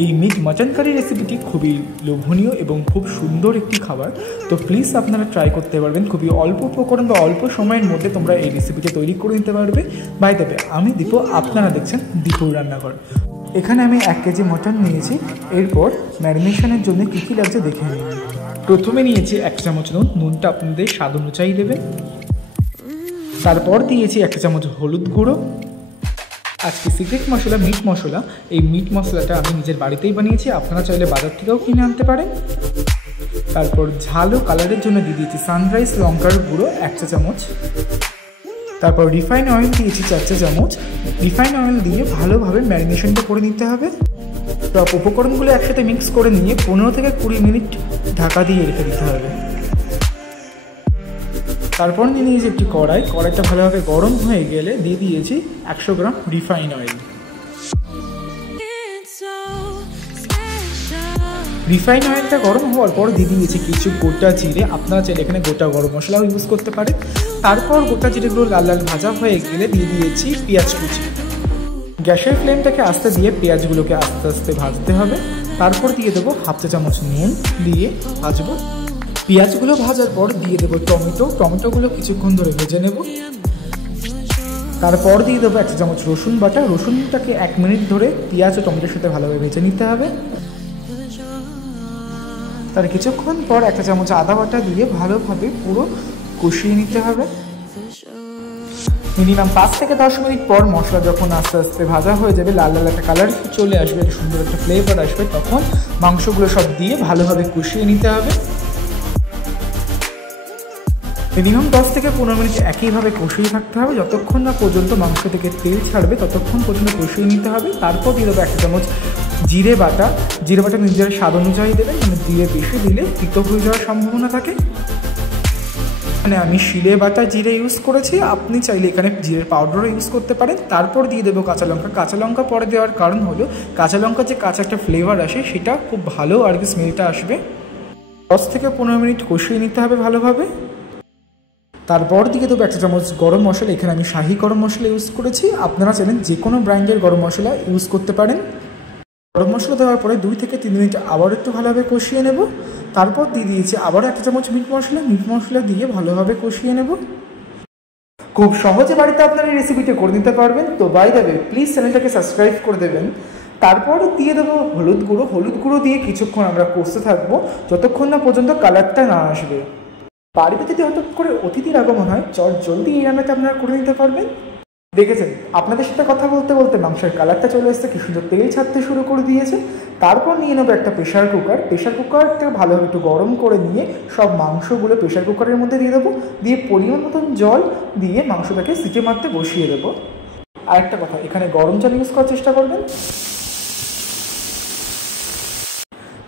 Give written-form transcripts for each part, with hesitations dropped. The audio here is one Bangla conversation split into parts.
এই মিট মাটন কারি রেসিপিটি খুবই লোভনীয় এবং খুব সুন্দর একটি খাবার। তো প্লিজ আপনারা ট্রাই করতে পারবেন। খুবই অল্প উপকরণ বা অল্প সময়ের মধ্যে তোমরা এই রেসিপিটি তৈরি করে নিতে পারবে। বাই দ্য ওয়ে, আমি দীপু, আপনারা দেখছেন দীপুর রান্নাঘর। এখানে আমি 1 কেজি মটন নিয়েছি। এরপর ম্যারিনেশনের জন্য কী কী লাগছে দেখে নিই। প্রথমে নিয়েছি 1 চামচ নুন। নুনটা আপনাদের স্বাদ অনুযায়ী দেবেন। তারপর দিয়েছি 1 চামচ হলুদ গুঁড়ো। আজকে সিক্রেট মশলা মিট মশলা। এই মিট মশলাটা আমি নিজের বাড়িতেই বানিয়েছি, আপনারা চাইলে বাজার থেকেও কিনে আনতে পারেন। তারপর ঝাল ও কালারের জন্য দিয়ে দিয়েছি সানরাইজ লঙ্কার গুঁড়ো 1 চা চামচ। তারপর রিফাইন অয়েল দিয়েছি 4 চা চামচ। রিফাইন অয়েল দিয়ে ভালোভাবে ম্যারিনেশনটা করে নিতে হবে। সব উপকরণগুলো একসাথে মিক্স করে নিয়ে 15 থেকে 20 মিনিট ঢাকা দিয়ে রেখে দিতে হবে। তারপর নিয়ে নিয়েছি একটি কড়াইটা ভালোভাবে গরম হয়ে গেলে দিয়ে দিয়েছি 100 গ্রাম রিফাইন অয়েল। রিফাইন অয়েলটা গরম হওয়ার পর দিয়ে দিয়েছি কিছু গোটা জিরে। আপনারা চাইলে এখানে গোটা গরম মশলাও ইউজ করতে পারেন। তারপর গোটা জিরেগুলো লাল লাল ভাজা হয়ে গেলে দিয়ে দিয়েছি পেঁয়াজ কুচি। গ্যাসের ফ্লেমটাকে আস্তে দিয়ে পেঁয়াজগুলোকে আস্তে আস্তে ভাজতে হবে। তারপর দিয়ে দেবো 1/2 চা চামচ নুন দিয়ে ভাজবো। পেঁয়াজগুলো ভাজার পর দিয়ে দেবো টমেটোগুলো কিছুক্ষণ ধরে ভেজে নেব। তারপর দিয়ে দেবো 1 চা চামচ রসুন বাটা। রসুনটাকে 1 মিনিট ধরে পেঁয়াজ ও টমেটোর সাথে ভালোভাবে ভেজে নিতে হবে। তার কিছুক্ষণ পর 1 চা চামচ আদা বাটা দিয়ে ভালোভাবে পুরো কষিয়ে নিতে হবে। মিনিমাম 5 থেকে 10 মিনিট পর মশলা যখন আস্তে আস্তে ভাজা হয়ে যাবে, লাল লাল একটা কালার চলে আসবে, সুন্দর একটা ফ্লেভার আসবে, তখন মাংসগুলো সব দিয়ে ভালোভাবে কষিয়ে নিতে হবে। মিনিমাম 10 থেকে 15 মিনিট একইভাবে কষিয়ে থাকতে হবে, যতক্ষণ না পর্যন্ত মাংস থেকে তেল ছাড়বে ততক্ষণ পর্যন্ত কষিয়ে নিতে হবে। তারপর দিয়ে দেবো 1 চামচ জিরে বাটা। জিরে বাটা নিজের স্বাদ অনুযায়ী দেবেন, মানে জিরে বেশি দিলে তিতো হয়ে যাওয়ার সম্ভাবনা থাকে। মানে আমি শিলে বাটা জিরে ইউজ করেছি, আপনি চাইলে এখানে জিরের পাউডারও ইউজ করতে পারেন। তারপর দিয়ে দেবো কাঁচা লঙ্কা। কাঁচা লঙ্কা পরে দেওয়ার কারণ হলো কাঁচা লঙ্কার যে কাঁচা একটা ফ্লেভার আসে সেটা খুব ভালো আর কি স্মেলটা আসবে। 10 থেকে 15 মিনিট কষিয়ে নিতে হবে ভালোভাবে। তারপর দিয়ে দেবো 1 চা চামচ গরম মশলা। এখানে আমি শাহি গরম মশলা ইউজ করেছি, আপনারা চাইলেন যে কোনো ব্র্যান্ডের গরম মশলা ইউজ করতে পারেন। গরম মশলা দেওয়ার পরে 2 থেকে 3 মিনিট আবার একটু ভালোভাবে কষিয়ে নেব। তারপর দিয়ে দিয়েছি আবার 1 চামচ মিট মশলা দিয়ে ভালোভাবে কষিয়ে নেব। খুব সহজে বাড়িতে আপনারা এই রেসিপিটা করে নিতে পারবেন। তো বাই দ্য ওয়ে, প্লিজ চ্যানেলটাকে সাবস্ক্রাইব করে দেবেন। তারপর দিয়ে দেবো হলুদ গুঁড়ো দিয়ে কিছুক্ষণ আমরা কষতে থাকবো যতক্ষণ না পর্যন্ত কালারটা না আসবে। বাড়িতে যদি হঠাৎ করে অতিথির আগমন হয়, জলদি এই রান্নাটা আপনারা করে নিতে পারবেন। দেখেছেন, আপনাদের সাথে কথা বলতে বলতে মাংসের কালারটা চলে এসেছে, কি সুন্দর তেল ছাড়তে শুরু করে দিয়েছে। তারপর নিয়ে নেবো একটা প্রেশার কুকারটা ভালোভাবে একটু গরম করে নিয়ে সব মাংসগুলো প্রেশার কুকারের মধ্যে দিয়ে দেবো। দিয়ে পরিমাণ মতন জল দিয়ে মাংসটাকে সিটি মারতে বসিয়ে দেবো। আর একটা কথা, এখানে গরম জল ইউজ করার চেষ্টা করবেন।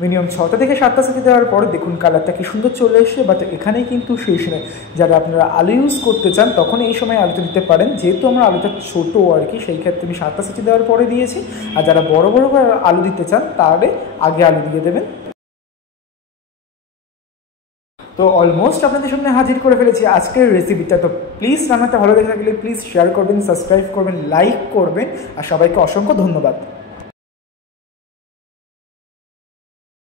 মিনিমাম 6টা থেকে 7টা সিটি দেওয়ার পর দেখুন কালারটা কি সুন্দর চলে এসে। বাট এখানেই কিন্তু শেষ নয়, যারা আপনারা আলু ইউজ করতে চান তখন এই সময় আলুটা দিতে পারেন। যেহেতু আমরা আলুটা ছোটো আর কি, সেই ক্ষেত্রে আমি 7টা সিটি দেওয়ার পরে দিয়েছি। আর যারা বড় আলু দিতে চান তাহলে আগে আলু দিয়ে দেবেন। তো অলমোস্ট আপনাদের সামনে হাজির করে ফেলেছি আজকের রেসিপিটা। তো প্লিজ রান্নাটা ভালো লেগে থাকলে প্লিজ শেয়ার করবেন, সাবস্ক্রাইব করবেন, লাইক করবেন। আর সবাইকে অসংখ্য ধন্যবাদ।